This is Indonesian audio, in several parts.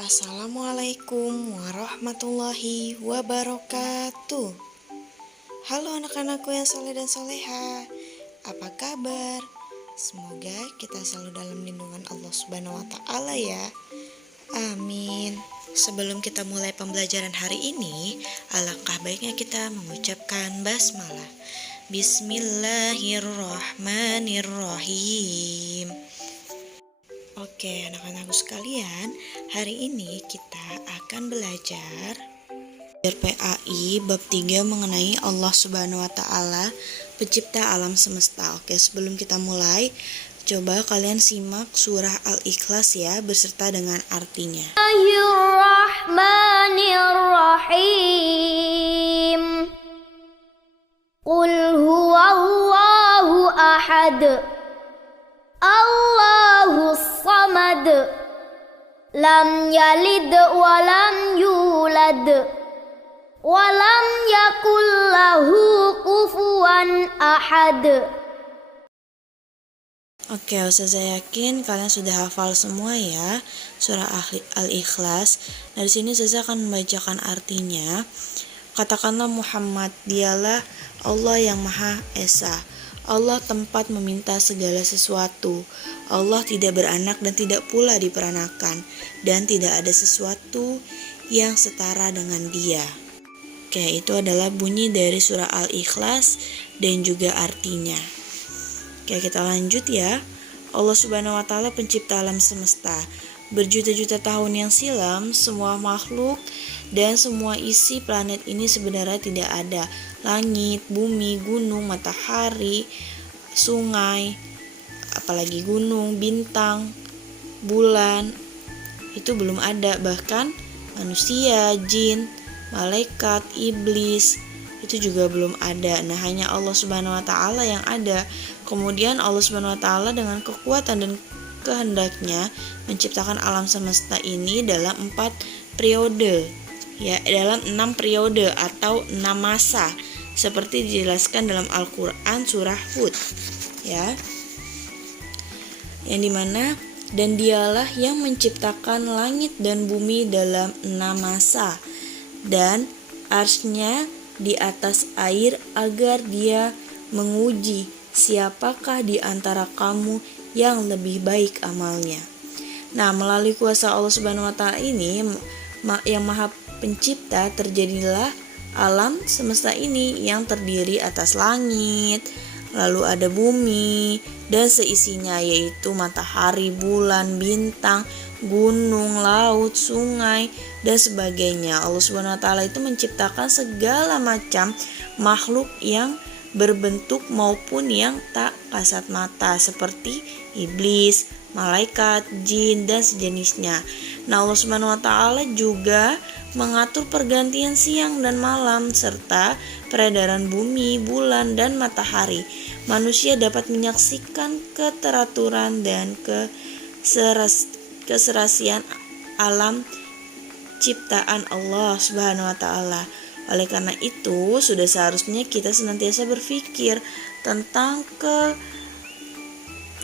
Assalamualaikum warahmatullahi wabarakatuh. Halo anak-anakku yang soleh dan soleha, apa kabar? Semoga kita selalu dalam lindungan Allah Subhanahu wa Ta'ala ya. Amin. Sebelum kita mulai pembelajaran hari ini, alangkah baiknya kita mengucapkan basmalah. Bismillahirrahmanirrahim. Oke, anak-anakku sekalian, hari ini kita akan belajar PAI bab 3 mengenai Allah Subhanahu wa Ta'ala, pencipta alam semesta. Oke, sebelum kita mulai, coba kalian simak surah Al-Ikhlas ya, beserta dengan artinya. Bismillahirrahmanirrahim. Qul huwallahu ahad, Allahus samad, lam yalid walam yulad, walam yakul lahu kufuwan ahad. Oke, saya yakin kalian sudah hafal semua ya surah Al-Ikhlas. Nah, di sini saya akan membacakan artinya. Katakanlah Muhammad, dialah Allah yang Maha Esa. Allah tempat meminta segala sesuatu. Allah tidak beranak dan tidak pula diperanakan, dan tidak ada sesuatu yang setara dengan Dia. Oke, itu adalah bunyi dari surah Al-Ikhlas dan juga artinya. Oke, kita lanjut ya. Allah Subhanahu wa Ta'ala pencipta alam semesta. Berjuta-juta tahun yang silam, semua makhluk dan semua isi planet ini sebenarnya tidak ada. Langit, bumi, gunung, matahari, sungai, apalagi gunung, bintang, bulan, itu belum ada. Bahkan manusia, jin, malaikat, iblis, itu juga belum ada. Nah, hanya Allah Subhanahu wa Ta'ala yang ada. Kemudian Allah Subhanahu wa Ta'ala dengan kekuatan dan kehendaknya menciptakan alam semesta ini dalam 4 periode. Ya, dalam 6 periode atau 6 masa, seperti dijelaskan dalam Al-Quran surah Hud, ya, yang dimana dan dialah yang menciptakan langit dan bumi dalam 6 masa, dan arsy-Nya di atas air agar Dia menguji siapakah di antara kamu yang lebih baik amalnya. Nah, melalui kuasa Allah Subhanahu wa Ta'ala ini yang Maha Pencipta, terjadilah alam semesta ini yang terdiri atas langit, lalu ada bumi dan seisinya, yaitu matahari, bulan, bintang, gunung, laut, sungai, dan sebagainya. Allah Subhanahu wa Ta'ala itu menciptakan segala macam makhluk yang berbentuk maupun yang tak kasat mata, seperti iblis, malaikat, jin, dan sejenisnya. Nah, Allah Subhanahu wa Ta'ala juga mengatur pergantian siang dan malam serta peredaran bumi, bulan, dan matahari. Manusia dapat menyaksikan keteraturan dan keserasian alam ciptaan Allah Subhanahu wa Ta'ala. Oleh karena itu, sudah seharusnya kita senantiasa berpikir tentang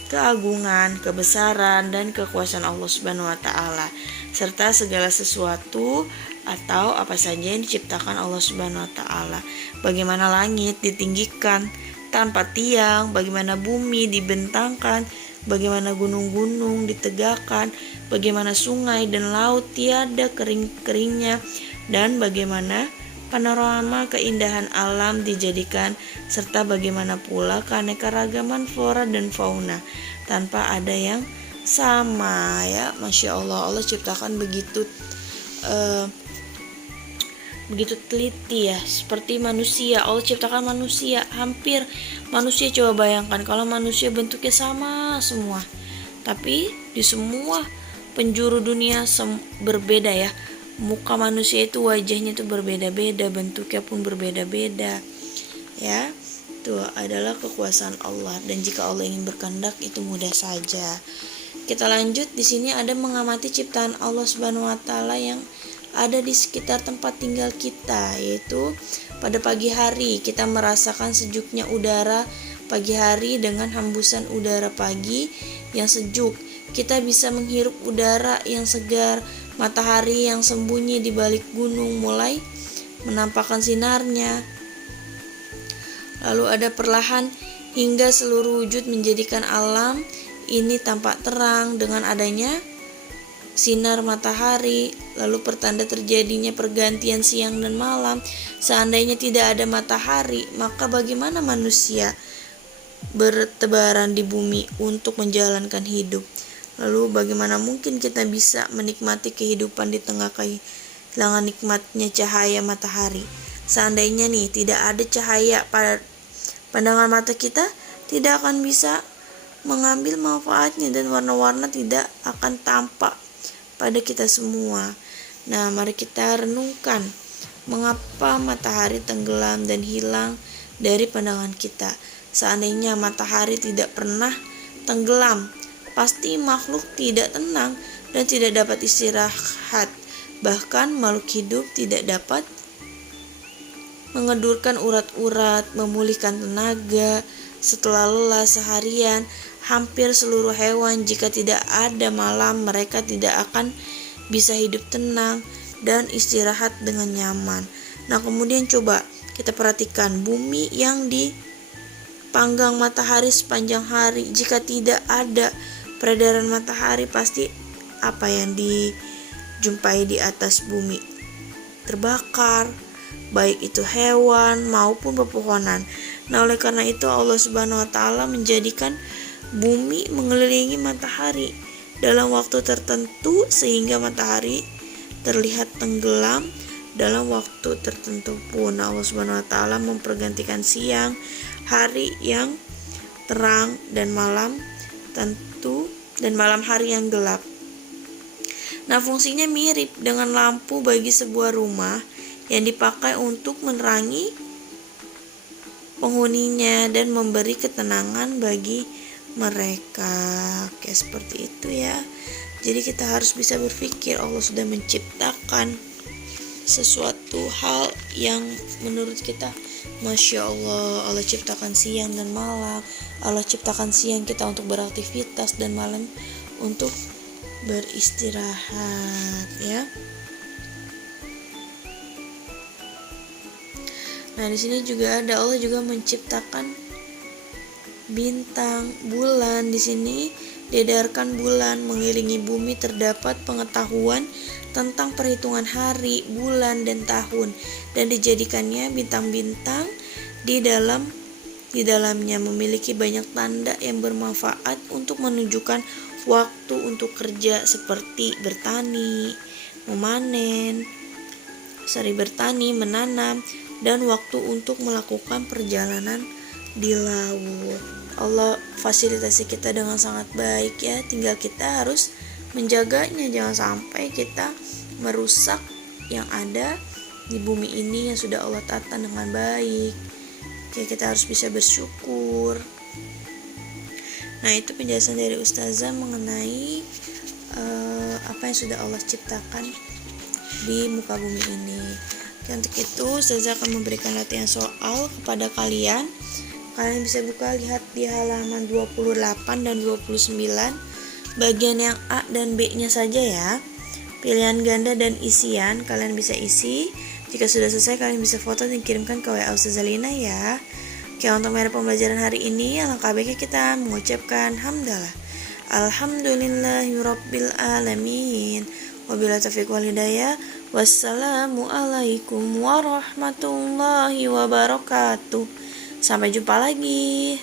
keagungan, kebesaran, dan kekuasaan Allah Subhanahu wa Ta'ala, serta segala sesuatu atau apa saja yang diciptakan Allah Subhanahu wa Ta'ala. Bagaimana langit ditinggikan tanpa tiang, bagaimana bumi dibentangkan, bagaimana gunung-gunung ditegakkan, bagaimana sungai dan laut tiada kering-keringnya, dan bagaimana panorama keindahan alam dijadikan, serta bagaimana pula keanekaragaman flora dan fauna tanpa ada yang sama, ya. Masya Allah, Allah ciptakan begitu teliti ya, seperti manusia. Allah ciptakan manusia, hampir manusia, coba bayangkan kalau manusia bentuknya sama semua, tapi di semua penjuru dunia berbeda ya. Muka manusia itu, wajahnya itu berbeda-beda, bentuknya pun berbeda-beda, ya. Itu adalah kekuasaan Allah, dan jika Allah ingin berkehendak itu mudah saja. Kita lanjut. Di sini ada mengamati ciptaan Allah Subhanahu wa Ta'ala yang ada di sekitar tempat tinggal kita, yaitu pada pagi hari kita merasakan sejuknya udara pagi hari dengan hembusan udara pagi yang sejuk. Kita bisa menghirup udara yang segar Matahari yang sembunyi di balik gunung mulai menampakkan sinarnya. Lalu ada perlahan hingga seluruh wujud menjadikan alam ini tampak terang dengan adanya sinar matahari. Lalu pertanda terjadinya pergantian siang dan malam. Seandainya tidak ada matahari, maka bagaimana manusia bertebaran di bumi untuk menjalankan hidup? Lalu bagaimana mungkin kita bisa menikmati kehidupan di tengah kehilangan nikmatnya cahaya matahari? Seandainya nih tidak ada cahaya pada pandangan mata kita, tidak akan bisa mengambil manfaatnya dan warna-warna tidak akan tampak pada kita semua. Nah, mari kita renungkan mengapa matahari tenggelam dan hilang dari pandangan kita. Seandainya matahari tidak pernah tenggelam, pasti makhluk tidak tenang dan tidak dapat istirahat. Bahkan makhluk hidup tidak dapat mengedurkan urat-urat, memulihkan tenaga setelah lelah seharian. Hampir seluruh hewan, jika tidak ada malam, mereka tidak akan bisa hidup tenang dan istirahat dengan nyaman. Nah, kemudian coba kita perhatikan bumi yang dipanggang matahari sepanjang hari. Jika tidak ada peredaran matahari, pasti apa yang dijumpai di atas bumi terbakar, baik itu hewan maupun pepohonan. Nah, oleh karena itu Allah Subhanahu wa taala menjadikan bumi mengelilingi matahari dalam waktu tertentu sehingga matahari terlihat tenggelam dalam waktu tertentu pun. Allah Subhanahu wa taala mempergantikan siang, hari yang terang dan malam hari yang gelap. Nah, fungsinya mirip dengan lampu bagi sebuah rumah yang dipakai untuk menerangi penghuninya dan memberi ketenangan bagi mereka. Kayak seperti itu ya. Jadi kita harus bisa berpikir Allah sudah menciptakan sesuatu hal yang menurut kita Masya Allah. Allah ciptakan siang dan malam. Allah ciptakan siang kita untuk beraktivitas dan malam untuk beristirahat ya. Nah, di sini juga ada Allah juga menciptakan bintang, bulan. Di sini diedarkan bulan mengelilingi bumi, terdapat pengetahuan tentang perhitungan hari, bulan dan tahun, dan dijadikannya bintang-bintang di dalamnya memiliki banyak tanda yang bermanfaat untuk menunjukkan waktu untuk kerja seperti bertani, menanam, dan waktu untuk melakukan perjalanan di laut. Allah fasilitasi kita dengan sangat baik ya. Tinggal kita harus menjaganya, jangan sampai kita merusak yang ada di bumi ini yang sudah Allah tata dengan baik. Oke, kita harus bisa bersyukur. Nah, itu penjelasan dari Ustazah mengenai apa yang sudah Allah ciptakan di muka bumi ini. Oke, untuk itu Ustazah akan memberikan latihan soal kepada kalian. Kalian bisa buka, lihat di halaman 28 dan 29, bagian yang A dan B nya saja ya. Pilihan ganda dan isian kalian bisa isi. Jika sudah selesai kalian bisa foto dan kirimkan ke WA Ustazah Lina ya. Oke, untuk materi pembelajaran hari ini alangkah baiknya kita mengucapkan hamdalah. Alhamdulillahirabbil alamin. Wabillahi taufiq wal hidayah. Wassalamualaikum warahmatullahi wabarakatuh. Sampai jumpa lagi.